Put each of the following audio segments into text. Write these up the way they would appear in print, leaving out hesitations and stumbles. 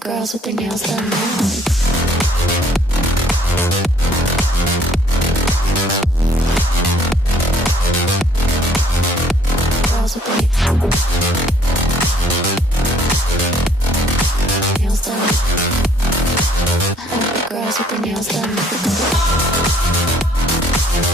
Girls with their nails done now. Girls with their nails done. I like the girls with their nails done.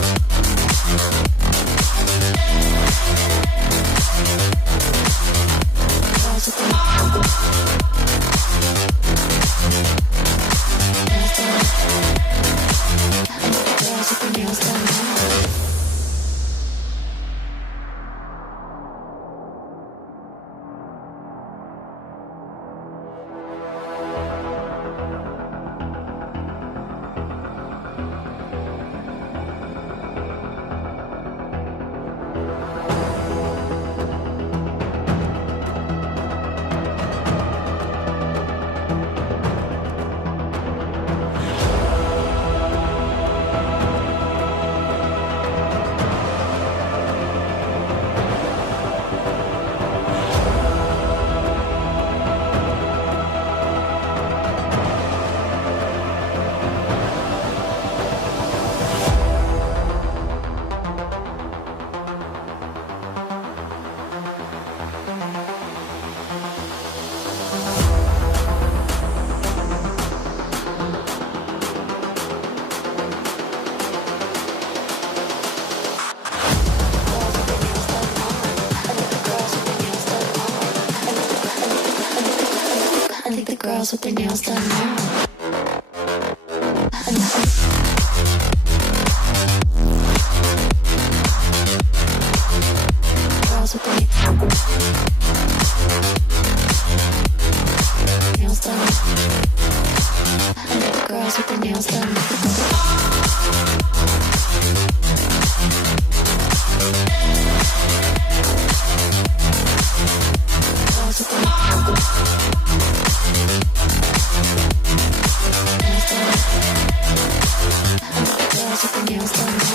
Girls with their girls with their nails done now. Girls with their nails done. I like the girls with their nails done. Girls with their nails done.